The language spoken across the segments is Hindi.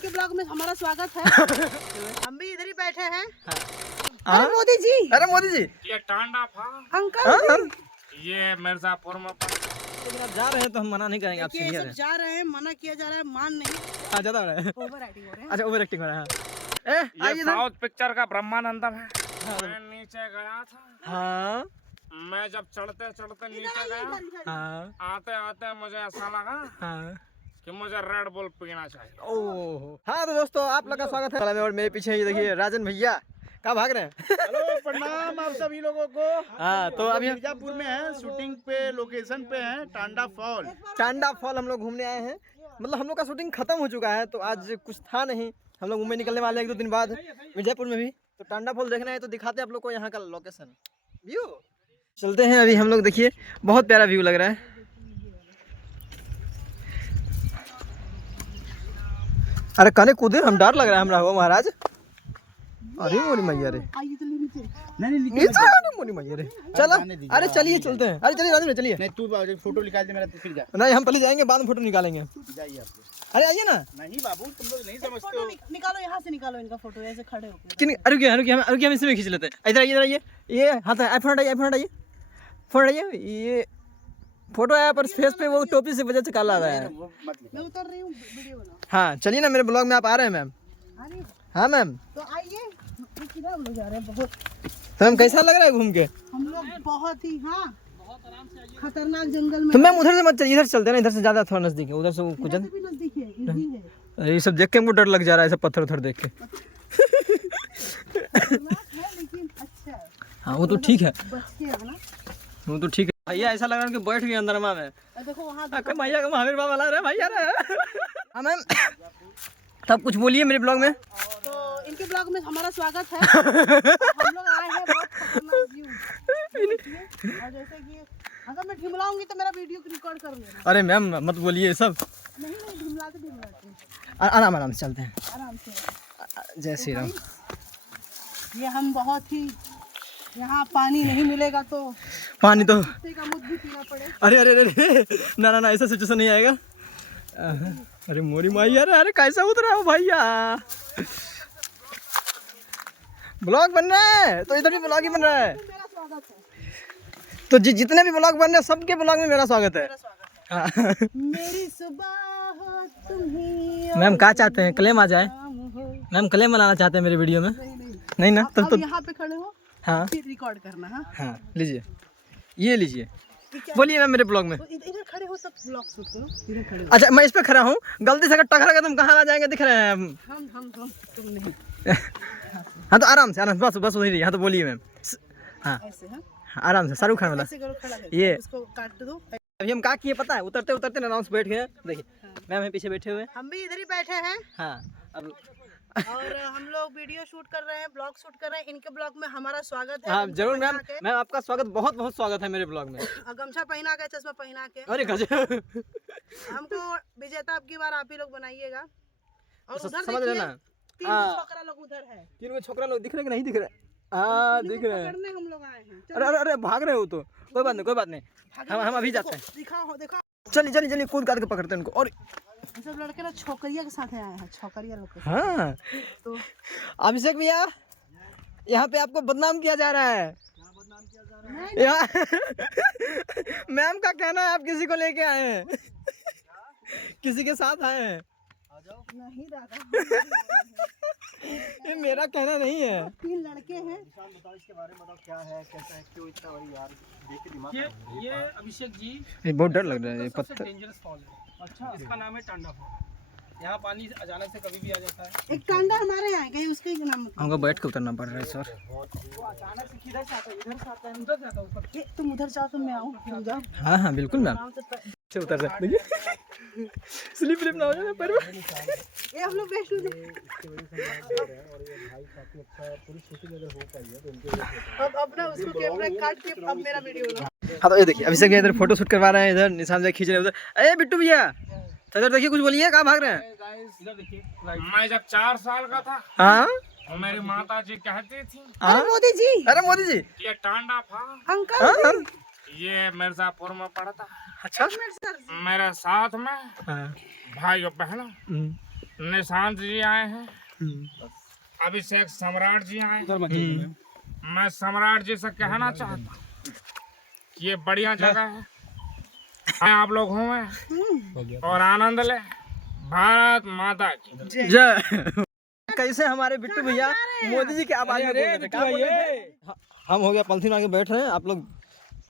इनके ब्लॉग में हमारा स्वागत है। हम भी इधर ही बैठे हैं। अरे मोदी जी, अरे मोदी जी, ये टांडा था अंकल ये मिर्जापुर में लेकिन आप जा रहे हैं तो हम मना नहीं करेंगे, आप देखिए, ये सीनियर सब हैं। जा रहे हैं, मना किया जा रहा है, मान नहीं, हाँ, ज्यादा हो रहा है। ओवर एक्टिंग हो रहे हैं। अच्छा, ओवर एक्टिंग हो रहा है। हाँ। ये आइए इधर। साउथ पिक्चर का ब्रह्मानंदम है। मैं नीचे गया था, हाँ मैं जब चढ़ते चढ़ते नीचे गया, हाँ आते आते मुझे ऐसा लगा हाँ। कि मुझे रेड बुल पीना चाहिए। ओह हाँ, तो दोस्तों आप लोग का स्वागत है। और मेरे पीछे ये देखिए राजन भैया कहाँ भाग रहे हैं। हेलो, प्रणाम आप सभी लोगों को। हाँ, तो अभी हम मिर्जापुर में हैं, शूटिंग पे लोकेशन पे हैं, टांडा फॉल। टांडा फॉल हम लोग घूमने आए हैं। मतलब हम लोग का शूटिंग खत्म हो चुका है, तो आज कुछ था नहीं। हम लोग मुंबई निकलने वाले हैं 1-2 दिन बाद, मिर्जापुर में भी। तो टांडा फॉल देखना है तो दिखाते हैं आप लोग को यहाँ का लोकेशन व्यू। चलते हैं अभी हम लोग। देखिए बहुत प्यारा व्यू लग रहा है। अरे कने कूदे, हम डर लग रहा है हमरा हो महाराज। अरे मोरी मैया रे, आइए चलिए नीचे। नहीं नीचे आने मोरी मैया रे। चलो, अरे चलिए चलते हैं। अरे चलिए राजू ने, चलिए। नहीं, तू फोटो निकाल दे मेरा तो फिर जा। नहीं, हम पहले जाएंगे, बाद में फोटो निकालेंगे। जाइए आप लोग। अरे आइए ना। नहीं बाबू, तुम लोग नहीं समझते फोटो हो। निकालो, यहाँ से निकालो इनका फोटो, ऐसे खड़े होकर। किन रुकिए रुकिए, हम इसमें खींच लेते हैं। इधर आइए, इधर आइए। ये हाथ है, फोन हटाइए, फोन हटाइए, फोन हटाइए। ये फोटो आया पर फेस पे वो टोपी से वजह से काला आ रहा है। वो मत निकाल। मैं उतर रही हूँ, वीडियो बनाओ। हाँ चलिए ना, मेरे ब्लॉग में आप आ रहे हैं मैम। अरे हाँ मैम। तो आइए, किधर हम लोग जा रहे हैं? बहुत, तो मैम कैसा लग रहा है घूम के? हम लोग बहुत ही, हाँ, खतरनाक जंगल में। तो मैम उधर से मत चलिए, इधर से चलते हैं ना, इधर से ज्यादा थोड़ा नजदीक है। उधर से वो कुछ इधर से भी नजदीक है, इजी है। ये सब देख के हमको डर लग जा रहा है, सब पत्थर उथर देख के। खतरनाक है लेकिन अच्छा है, हाँ वो तो ठीक है, बच के है ना। वो तो ठीक है। भैया ऐसा लग रहा है कि बैठ गए अंदर में। और देखो वहाँ भैया का महावीर बाबा लग रहा है भैया रे। हाँ मैम, तब कुछ बोलिए मेरे ब्लॉग में। तो इनके ब्लॉग में हमारा स्वागत है। हम लोग आए हैं बहुत खतरनाक व्यू देखिए। और जैसे कि अगर मैं ढिमलाऊंगी तो मेरा वीडियो रिकॉर्ड कर लेना। अरे मैम मत बोलिए सब। नहीं नहीं, ढिमलाते आराम आराम से चलते हैं। आराम से। जय श्री राम। ये हम बहुत ही, यहाँ पानी नहीं मिलेगा तो पानी तो, कुत्ते का मुद्द भी पीना पड़े। अरे अरे अरे ना ना ना, ऐसा सिचुएशन नहीं आएगा। अरे मोरी माई, अरे अरे कैसा उतरा हो भैया। ब्लॉग बन रहा है तो इधर भी ब्लॉग ही बन रहा है। मेरा स्वागत है। तो जितने भी ब्लॉग बन रहे हैं सबके ब्लॉग में मेरा स्वागत है। मेरा स्वागत है। हाँ। मेरी सुबह हो तुम्ही मैम क्या चाहते हैं, क्लेम आ जाए? शाम हो। मैम क्लेम बनाना चाहते हैं मेरे वीडियो में? नहीं नहीं, नहीं ना, तब अब तो यहाँ पे खड़े हो, हाँ फिर रिकॉर्ड करना। हाँ, हाँ लीजिए, ये लीजिए। ठीक है। बोलिए मैम मेरे ब्लॉग में। तो इधर खड़े हो तब ब्लॉग शूट करो, इधर खड़े हो। अच्छा मैं इस पे खड़ा हूँ, गलती से अगर टकरा गया तो हम कहाँ आ जाएंगे, दिख रहे हैं हम। हम तुम नहीं, हाँ तो आराम से बस बस उधर ही। हाँ तो बोलिए मैम। हाँ ऐसे। हाँ, हाँ, आराम से, शाहरुख खान वाला। ऐसे करो, खड़ा करके ये इसको काट दो। अभी हम क्या किए पता है, उतरते उतरते आराम से बैठ गए। देखिए मैम है पीछे बैठे हुए। हम भी इधर ही बैठे हैं हाँ अब और हम लोग वीडियो शूट कर रहे हैं, ब्लॉग शूट कर रहे हैं। इनके ब्लॉग में हमारा स्वागत है। हाँ गमछा जरूर मैम, पहना के, मैम आपका स्वागत, बहुत बहुत स्वागत है मेरे ब्लॉग में। गमछा पहना के, चश्मा पहना के। अरे गजब। हमको विजेता अब की बार आप ही लोग बनाइएगा। और तो उधर समझ रहे देखिए, ना? 3 हाँ। छोकरा लोग उधर है। 3 छोकरा लोग दिख रहे कि नहीं दिख रहे? हाँ दिख रहे हैं। पकड़ने हम लोग आए हैं। अरे अरे अरे भाग रहे हो तो कोई बात नहीं, कोई बात नहीं। हम अभी जाते हैं। दिखाओ दिखाओ, चलिए चलिए चलिए, कूद काट के पकड़ते हैं उनको। और सब लड़के लोग छोकरिया के साथ आए हैं, छोकरिया लोग के साथ। हाँ तो अभिषेक भैया, यहाँ पे आपको बदनाम किया जा रहा है। नहीं यहाँ मैम का कहना है आप किसी को लेके आए हैं, किसी के साथ आए हैं। नहीं दादा, ये मेरा कहना नहीं है। 3 लड़के हैं। बताओ इसके बारे में, बताओ क्या है, कैसा है, क्यों इतना बड़ी यार, देख के दिमाग ये अभिषेक जी ये बहुत डर लग रहा है, ये सबसे पत्थर। डेंजरस फॉल है। अच्छा, इसका नाम है टांडा फॉल। यहाँ पानी अचानक से कभी भी आ जाता है। एक टांडा हमारे यहाँ कहीं, उसके ही नाम हमको बैठ के उतरना पड़ रहा है सर। वो अचानक से किधर से आता है, इधर से आता है, उधर से आता है ऊपर। ये तुम उधर जाओ तो मैं आऊँ, तुम जाओ हाँ हाँ बिल्कुल मैम, आराम से। से उतर रहे। देखिए स्लिप स्लिप ना हो जाए पर। ये हम लोग वैष्णो अब ना उसको कैमरा काट के अब मेरा वीडियो बनाओ। हाँ तो ये देखिए अभिषेक भैया इधर फोटो शूट करवा रहे हैं, इधर निशान से खींच रहे हैं उधर। अरे बिट्टू भैया तो इधर देखिए, कुछ बोलिए, कहाँ भाग रहे हैं? इधर देखिए, मैं जब 4 साल का था, हाँ मेरी माता जी कहती थी अरे मोदी जी, अरे मोदी जी। ये टांडा था, अंकल हाँ ये मिर्जापुर में पड़ता। अच्छा। मेरे साथ में हाँ भाइयों बहनों, निशांत जी आए हैं, अभिषेक सम्राट जी आए हैं। मैं सम्राट जी से कहना चाहता हूँ कि ये बढ़िया जगह है, आए आप लोग घूमें और आनंद ले। भारत माता की जय। कैसे हमारे बिट्टू भैया मोदी जी के आवाज में बोल रहे थे, क्या बोल रहे थे? हम हो गया पॉलिथीन आके बैठ रहे हैं। आप लोग,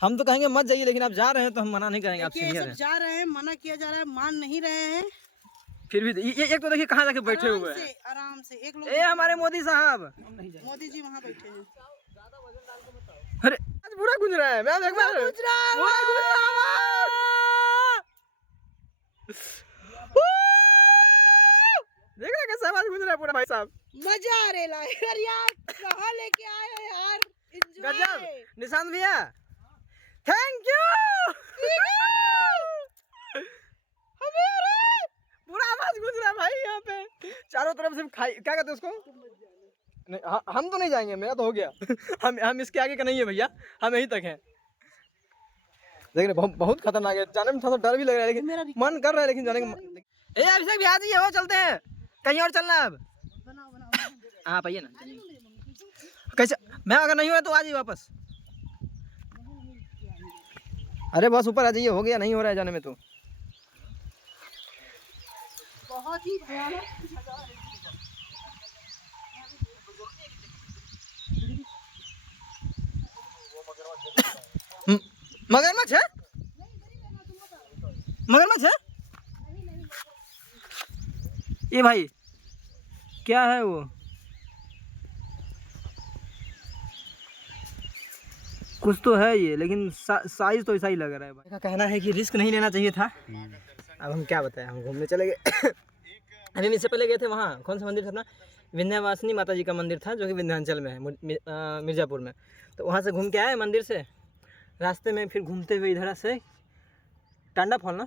हम तो कहेंगे मत जाइए, लेकिन आप जा रहे हैं तो हम मना नहीं करेंगे। आप देखिए, ये सीनियर सब हैं, जा रहे हैं, मना किया जा रहा है, मान नहीं रहे हैं। फिर भी ये एक तो देखिए कहाँ जाके बैठे हुए हैं। आराम से एक लोग, ए हमारे मोदी साहब, मोदी जी वहाँ बैठे हैं। अरे आज बुरा गुंज रहा है। मैम एक बार बुरा गुंज रहा है। देख रहे कैसे आवाज गुंज रहा है पूरा भाई साहब। मजा आ रहा है यार, कहाँ लेके आए हो यार, गजब। निशांत भैया थैंक यू। पूरा आवाज गूंज रहा है भाई यहाँ पे चारों तरफ से। खाई क्या कहते हैं उसको? नहीं, हम तो नहीं जाएंगे, मेरा तो हो गया। हम इसके आगे का नहीं है भैया, हम यहीं तक हैं। देख रहे बहुत खतरनाक है, जाने में थोड़ा डर भी लग रहा है, लेकिन मन कर रहा है, लेकिन जाने का। ए अभिषेक भैया जी हो, चलते हैं कहीं और चलना अब। आप आइए ना। कैसे मैं अगर नहीं हुआ तो आ जाइए वापस। अरे बस ऊपर आ जाइए, हो गया, नहीं हो रहा है जाने में तो। बहुत ही भयानक जगह है। मगरमच्छ है? मगरमच्छ है ये भाई? क्या है वो? कुछ तो है ये, लेकिन साइज तो ऐसा ही लग रहा है भाई। का कहना है कि रिस्क नहीं लेना चाहिए था। अब हम क्या बताएं, हम घूमने चले गए। अभी इससे पहले गए थे वहाँ, कौन सा मंदिर था अपना? विंध्यवासिनी माता जी का मंदिर था, जो कि विंध्याचल में है, मिर्ज़ापुर में। तो वहाँ से घूम के आए मंदिर से। रास्ते में फिर घूमते हुए इधर से टांडा फॉल ना,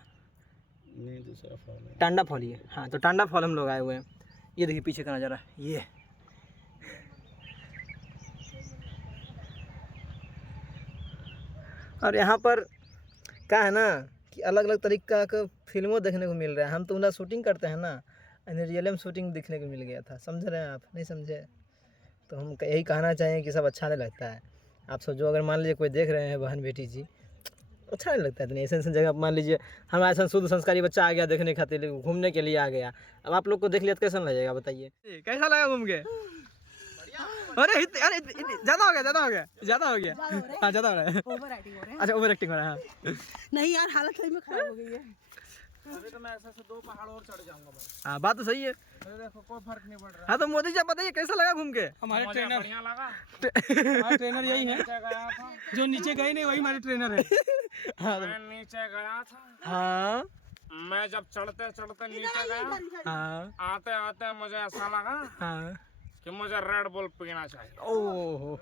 नहीं दूसरा फॉल है, टांडा फॉल ये। हाँ, तो टांडा फॉल हम लोग आए हुए हैं। ये देखिए पीछे का नज़ारा ये। और यहाँ पर क्या है ना कि अलग अलग तरीका का फिल्मों देखने को मिल रहा है। हम तो उनका शूटिंग करते हैं ना, रियल में शूटिंग देखने को मिल गया था। समझ रहे हैं आप? नहीं समझे तो हम यही कहना चाहेंगे कि सब अच्छा नहीं लगता है। आप सब जो अगर मान लीजिए कोई देख रहे हैं बहन बेटी जी, अच्छा नहीं लगता है। तो ऐसे ऐसे जगह मान लीजिए हमारा ऐसा शुद्ध संस्कारी बच्चा आ गया देखने खातिर, घूमने के लिए आ गया। अब आप लोग को देख लिया तो कैसा लगेगा बताइए? कैसा लगा घूम के? अरे अरे ज़्यादा हो गया, ज़्यादा हो गया, ज़्यादा हो गया। हाँ ज़्यादा हो रहा है। ओवर एक्टिंग हो रहे हैं। अच्छा ओवर एक्टिंग हो रहा है। हाँ नहीं यार, हालत सही में खराब हो गई है। अभी तो मैं ऐसे से 2 पहाड़ और चढ़ जाऊंगा भाई। हाँ बात तो सही है। अरे देखो कोई फर्क नहीं पड़ रहा। हाँ तो मोदी जी आप बताइए कैसा लगा घूम के? हमारे ट्रेनर, बढ़िया लगा। हमारे ट्रेनर यही है, नीचे गया था, जो नीचे गए नहीं वही हमारे ट्रेनर है। मैं नीचे गया था। हाँ मैं जब चढ़ते चढ़ते नीचे गया, हाँ आते आते मुझे ऐसा लगा हाँ। कि मुझे रेड बुल पीना चाहिए। ओह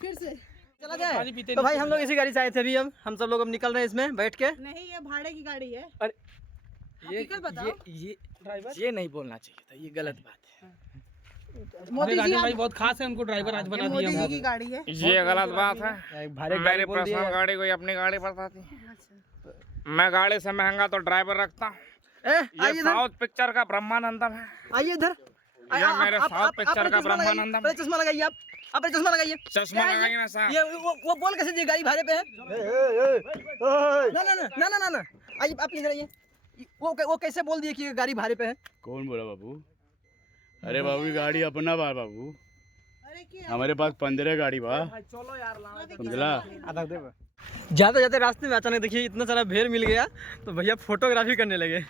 फिर से चला जाए। तो भाई हम लोग इसी गाड़ी से आए थे अभी। हम सब लोग अब निकल रहे हैं इसमें बैठ के। नहीं, ये भाड़े की गाड़ी है। अरे हकीकत बताओ। ये नहीं बोलना चाहिए था, ये गलत बात है। मोदी जी भाई बहुत खास है, उनको ड्राइवर आज बना मोदी दिया। जी की गाड़ी है। ये गलत बात है। भाड़े मेरी पर्सनल गाड़ी कोई अपनी गाड़ी बताती। मैं गाड़ी से महंगा तो ड्राइवर रखता हूँ। ये साउथ पिक्चर का ब्रह्मानंदम है। आइए इधर। ये मेरे साउथ पिक्चर का ब्रह्मानंदम। चश्मा लगाइए आप चश्मा लगाइए। चश्मा लगाइए ना साहब। ये वो बोल कैसे दिए गाड़ी भाड़े पे है? ना ना ना ना ना ना, आइए आप इधर आइए। वो कैसे बोल दिए कि गाड़ी भाड़े पे है? कौन बोला बाबू? अरे बाबू गाड़ी अपना बा बाबू, अरे क्या हमारे पास 15 गाड़ी बा। चलो यार, समझला? जाते जाते रास्ते में अचानक देखिए इतना सारा भेड़ मिल गया, तो भैया फोटोग्राफी करने लगे।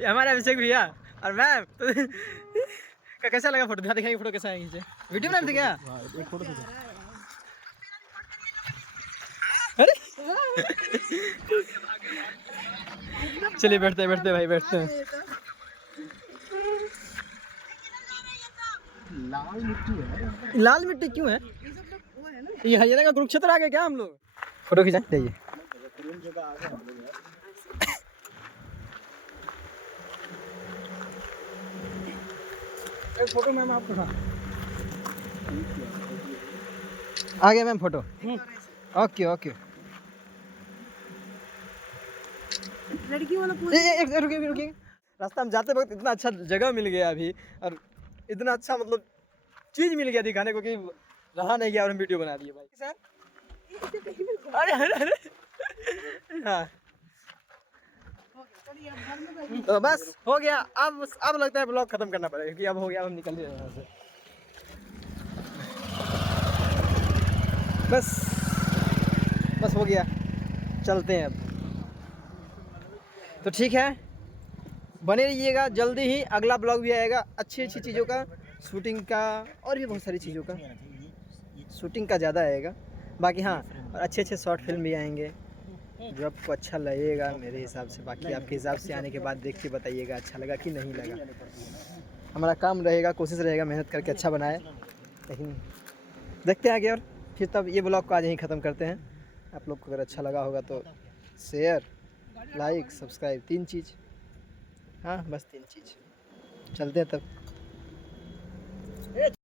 ये हमारे अभिषेक भैया और मैम। तो कैसा लगा फोटो? दिखाएंगे फोटो कैसा है नीचे। वीडियो बना थे क्या? एक फोटो अरे चलिए बैठते भाई बैठते हैं। लाल मिट्टी क्यों है? ये हरियाणा का कुरुक्षेत्र आ गए क्या हम लोग? फोटो खिंचा जाइए। एक फोटो मैम आपको था। आ गया मैम फोटो। Okay okay. लड़की वाला पूछ एक रुकिए रुकिए, रास्ता में जाते वक्त इतना अच्छा जगह मिल गया अभी, और इतना अच्छा मतलब चीज मिल गया दिखाने को कि रहा नहीं गया और हम वीडियो बना दिए भाई सर। अरे अरे अरे हाँ, चलिए अब घर में बैठ तो बस हो गया। अब लगता है ब्लॉग खत्म करना पड़ेगा क्योंकि अब हो गया, अब हम निकल रहे हैं यहाँ से। बस हो गया, चलते हैं अब। तो ठीक है, बने रहिएगा, जल्दी ही अगला ब्लॉग भी आएगा अच्छी चीज़ों का, शूटिंग का और भी बहुत सारी चीज़ों का। शूटिंग का ज़्यादा आएगा, बाकी हाँ और अच्छे शॉर्ट फिल्म भी आएंगे जो आपको अच्छा लगेगा मेरे हिसाब से। बाकी आपके हिसाब से आने के बाद देख के बताइएगा अच्छा लगा कि नहीं लगा। हमारा काम रहेगा, कोशिश रहेगा मेहनत करके अच्छा बनाए, लेकिन देखते हैं आगे। और फिर तब ये ब्लॉग को आज यहीं ख़त्म करते हैं। आप लोग को अगर अच्छा लगा होगा तो शेयर, लाइक, सब्सक्राइब, 3 चीज़। हाँ बस 3 चीज़। चलते हैं तब।